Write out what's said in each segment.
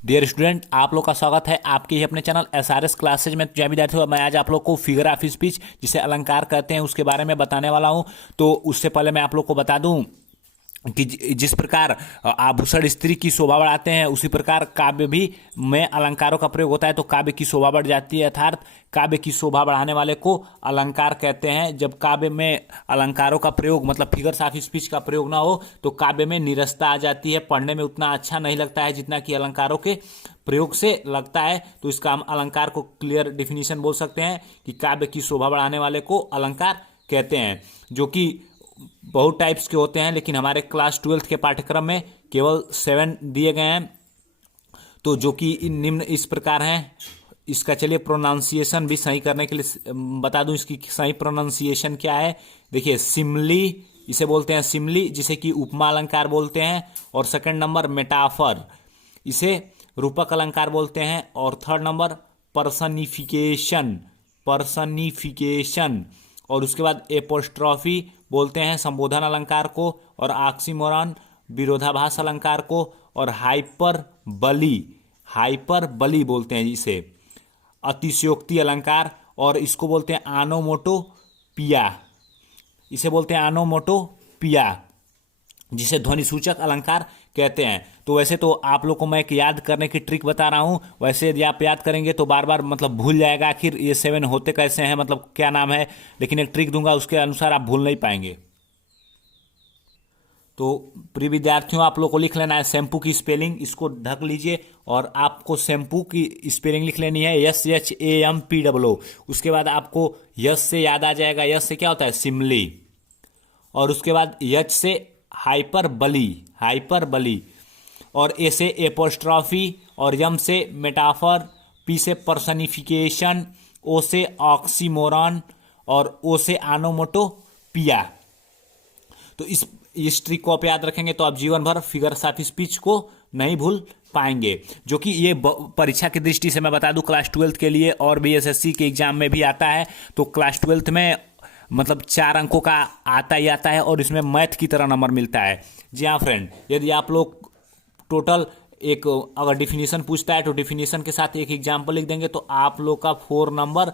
Dear student, आप लोग का स्वागत है आपके ही अपने चैनल एसआरएस क्लासेज में। जय विद्यार्थी हो, मैं आज आप लोग को फिगर ऑफ स्पीच जिसे अलंकार कहते हैं उसके बारे में बताने वाला हूं। तो उससे पहले मैं आप लोग को बता दूं कि जिस प्रकार आभूषण स्त्री की शोभा बढ़ाते हैं उसी प्रकार काव्य भी में अलंकारों का प्रयोग होता है। तो काव्य की शोभा बढ़ जाती है, अर्थात काव्य की शोभा बढ़ाने वाले को अलंकार कहते हैं। जब काव्य में अलंकारों का प्रयोग मतलब फिगर्स ऑफ स्पीच का प्रयोग ना हो तो काव्य में नीरसता आ जाती है, पढ़ने में उतना अच्छा नहीं लगता है जितना कि अलंकारों के प्रयोग से लगता है। तो इसका हम अलंकार को क्लियर डिफिनीशन बोल सकते हैं कि काव्य की शोभा बढ़ाने वाले को अलंकार कहते हैं, जो कि बहुत टाइप्स के होते हैं, लेकिन हमारे क्लास 12th के पाठ्यक्रम में केवल 7 दिए गए हैं। तो जो कि निम्न इस प्रकार हैं। इसका चलिए प्रोनाउंसिएशन भी सही करने के लिए बता दूं, इसकी सही प्रोनाउंसिएशन क्या है। देखिए, सिमली इसे बोलते हैं, सिमली जिसे कि उपमा अलंकार बोलते हैं। और सेकंड नंबर मेटाफर, इसे रूपक अलंकार बोलते हैं। और थर्ड नंबर पर्सनिफिकेशन, पर्सनिफिकेशन। और उसके बाद एपोस्ट्रॉफी बोलते हैं संबोधन अलंकार को। और ऑक्सीमोरॉन विरोधाभास अलंकार को। और हाइपर बली, हाइपर बली बोलते हैं इसे, अतिशयोक्ति अलंकार। और इसको बोलते हैं आनोमोटोपिया, इसे बोलते हैं आनोमोटोपिया, जिसे ध्वनि सूचक अलंकार कहते हैं। तो वैसे तो आप लोग को मैं एक याद करने की ट्रिक बता रहा हूं, वैसे यदि आप याद करेंगे तो बार बार मतलब भूल जाएगा आखिर ये 7 होते कैसे हैं, मतलब क्या नाम है। लेकिन एक ट्रिक दूंगा उसके अनुसार आप भूल नहीं पाएंगे। तो प्रिय विद्यार्थियों, आप लोग को लिख लेना है शैम्पू की स्पेलिंग, इसको ढक लीजिए। और आपको शैम्पू की स्पेलिंग लिख लेनी है SHAMPOO। उसके बाद आपको यश से याद आ जाएगा, यश से क्या होता है सिमली। और उसके बाद यच से हाइपर बली, हाइपर बली। और ए से एपोस्ट्रॉफी। और यम से मेटाफर। पी से पर्सनिफिकेशन। ओ से ऑक्सीमोरॉन। और ओ से आनोमोटोपिया। तो इस ट्रिक को आप याद रखेंगे तो आप जीवन भर फिगर्स ऑफ स्पीच को नहीं भूल पाएंगे। जो कि ये परीक्षा की दृष्टि से मैं बता दूं क्लास 12th के लिए और भी एसएससी के एग्जाम में भी आता है। तो क्लास 12th में मतलब 4 अंकों का आता ही आता है और इसमें मैथ की तरह नंबर मिलता है। जी हाँ फ्रेंड, यदि आप लोग टोटल एक अगर डिफिनीशन पूछता है तो डिफिनीशन के साथ एक एग्जाम्पल लिख देंगे तो आप लोग का 4 नंबर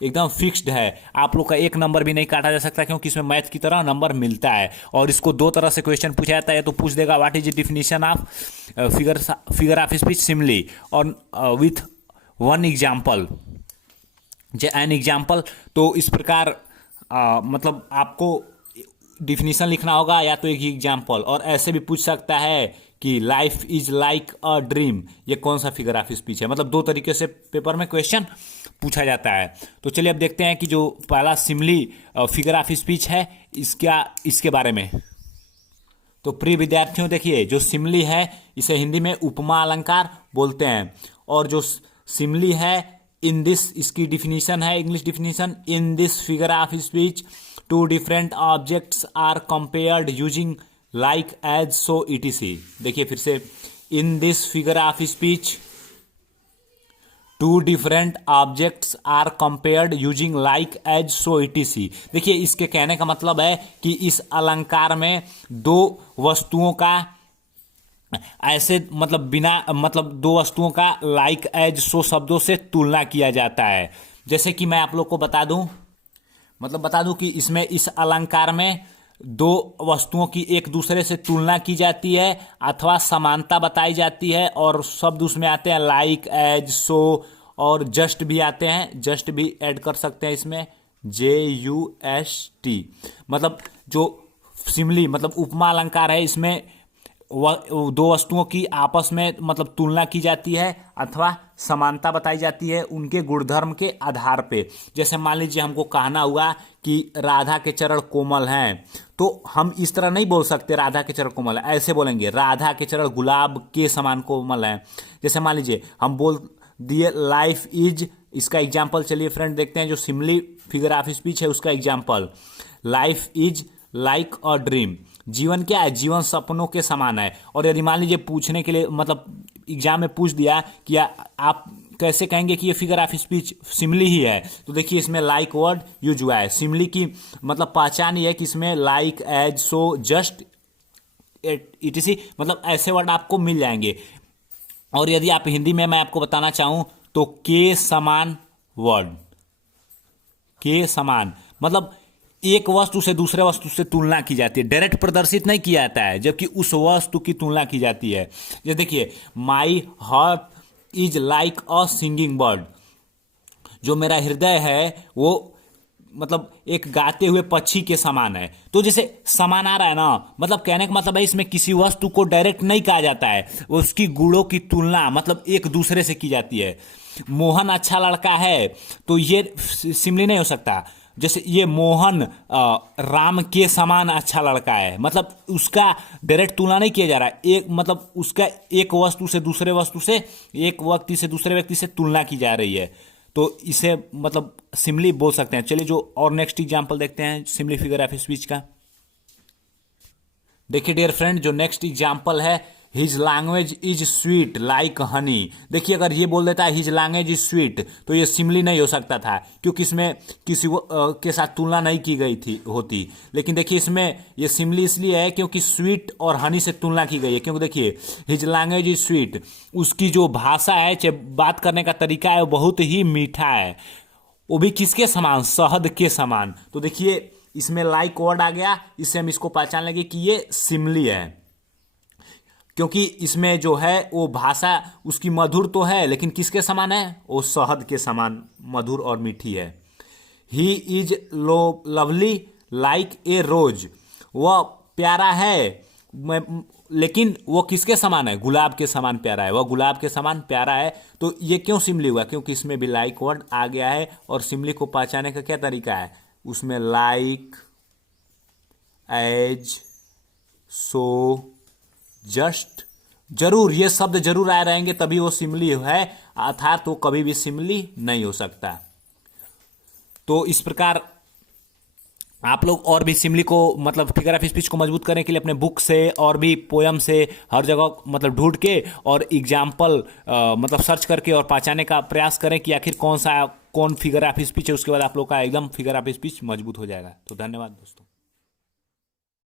एकदम फिक्स्ड है। आप लोग का 1 नंबर भी नहीं काटा जा सकता, क्योंकि इसमें मैथ की तरह नंबर मिलता है। और इसको 2 तरह से क्वेश्चन पूछा जाता है। तो पूछ देगा what is the definition of figure of speech simile, और विथ 1 एग्जाम्पल, एन एग्जाम्पल। तो इस प्रकार मतलब आपको डिफिनीशन लिखना होगा या तो एक एग्जाम्पल। और ऐसे भी पूछ सकता है कि life is like a dream, ये कौन सा फिगर ऑफ स्पीच है। मतलब 2 तरीके से पेपर में क्वेश्चन पूछा जाता है। तो चलिए अब देखते हैं कि जो पहला सिमली फिगर ऑफ स्पीच है इसके बारे में। तो प्रिय विद्यार्थियों देखिए, जो सिमली है इसे हिंदी में उपमा अलंकार बोलते हैं। और जो सिमली है इन दिस, इसकी डिफिनीशन है English definition, in this figure of speech 2 different objects are compared using like as so etc। देखिए फिर से, in this figure of speech 2 different objects are compared using like as so etc। देखिए इसके कहने का मतलब है कि इस अलंकार में 2 वस्तुओं का ऐसे मतलब बिना मतलब 2 वस्तुओं का लाइक एज सो शब्दों से तुलना किया जाता है। जैसे कि मैं आप लोग को बता दूं कि इसमें इस अलंकार में 2 वस्तुओं की एक दूसरे से तुलना की जाती है अथवा समानता बताई जाती है। और शब्द उसमें आते हैं लाइक एज सो, और जस्ट भी आते हैं, जस्ट भी ऐड कर सकते हैं इसमें, JUST। मतलब जो सिमली मतलब उपमा अलंकार है, इसमें 2 वस्तुओं की आपस में मतलब तुलना की जाती है अथवा समानता बताई जाती है उनके गुणधर्म के आधार पे। जैसे मान लीजिए हमको कहना हुआ कि राधा के चरण कोमल हैं, तो हम इस तरह नहीं बोल सकते राधा के चरण कोमल है, ऐसे बोलेंगे राधा के चरण गुलाब के समान कोमल हैं। जैसे मान लीजिए हम बोल दिए लाइफ इज, इसका एग्जाम्पल चलिए फ्रेंड देखते हैं। जो सिमली फिगर ऑफ स्पीच है उसका example, life is like a dream, जीवन क्या है, जीवन सपनों के समान है। और यदि मान लीजिए पूछने के लिए मतलब एग्जाम में पूछ दिया कि आप कैसे कहेंगे कि ये फिगर ऑफ स्पीच सिमली ही है, तो देखिए इसमें लाइक वर्ड यूज हुआ है। सिमली की मतलब पहचान ये है कि इसमें like as so just etc मतलब ऐसे वर्ड आपको मिल जाएंगे। और यदि आप हिंदी में मैं आपको बताना चाहूं तो के समान वर्ड, के समान मतलब एक वस्तु से दूसरे वस्तु से तुलना की जाती है, डायरेक्ट प्रदर्शित नहीं किया जाता है, जबकि उस वस्तु की तुलना की जाती है। जैसे देखिए, my heart is like a singing bird, जो मेरा हृदय है वो मतलब एक गाते हुए पक्षी के समान है। तो जैसे समान आ रहा है ना, मतलब कहने का मतलब है इसमें किसी वस्तु को डायरेक्ट नहीं कहा जाता है, उसकी गुणों की तुलना मतलब एक दूसरे से की जाती है। मोहन अच्छा लड़का है तो ये सिमली नहीं हो सकता। जैसे ये मोहन राम के समान अच्छा लड़का है, मतलब उसका डायरेक्ट तुलना नहीं किया जा रहा है, एक मतलब उसका एक वस्तु से दूसरे वस्तु से, एक व्यक्ति से दूसरे व्यक्ति से तुलना की जा रही है, तो इसे मतलब सिमली बोल सकते हैं। चलिए जो और नेक्स्ट एग्जांपल देखते हैं सिमली फिगर ऑफ स्पीच का। देखिए डियर फ्रेंड, जो नेक्स्ट एग्जांपल है, his language is sweet like Honey. देखिए अगर ये बोल देता है हिज लैंग्वेज इज स्वीट तो ये सिमली नहीं हो सकता था, क्योंकि इसमें किसी के साथ तुलना नहीं की गई थी होती। लेकिन देखिए इसमें ये सिमली इसलिए है क्योंकि स्वीट और हनी से तुलना की गई है। क्योंकि देखिए हिज लैंग्वेज इज स्वीट, उसकी जो भाषा है, चाहे बात करने का तरीका है, वो बहुत ही मीठा है। वो भी किसके समान? शहद के समान। तो देखिए इसमें लाइक वर्ड आ गया, इससे हम इसको पहचान लेंगे कि ये सिमली है, क्योंकि इसमें जो है वो भाषा उसकी मधुर तो है, लेकिन किसके समान है? वो शहद के समान मधुर और मीठी है। He is lovely like a rose, वह प्यारा है लेकिन वो किसके समान है? गुलाब के समान प्यारा है, वह गुलाब के समान प्यारा है। तो ये क्यों सिमली हुआ? क्योंकि इसमें भी लाइक वर्ड आ गया है, और सिमली को पहचानने का क्या तरीका है? उसमें लाइक, एज, सो, जस्ट, जरूर, ये शब्द जरूर आए रहेंगे तभी वो सिमली है, अर्थात तो कभी भी सिमली नहीं हो सकता। तो इस प्रकार आप लोग और भी सिमली को मतलब फिगर ऑफ स्पीच को मजबूत करने के लिए अपने बुक से और भी पोयम से हर जगह मतलब ढूंढ के और एग्जाम्पल मतलब सर्च करके और पहचाने का प्रयास करें कि आखिर कौन फिगर ऑफ स्पीच है। उसके बाद आप लोग का एकदम फिगर ऑफ स्पीच मजबूत हो जाएगा। तो धन्यवाद दोस्तों।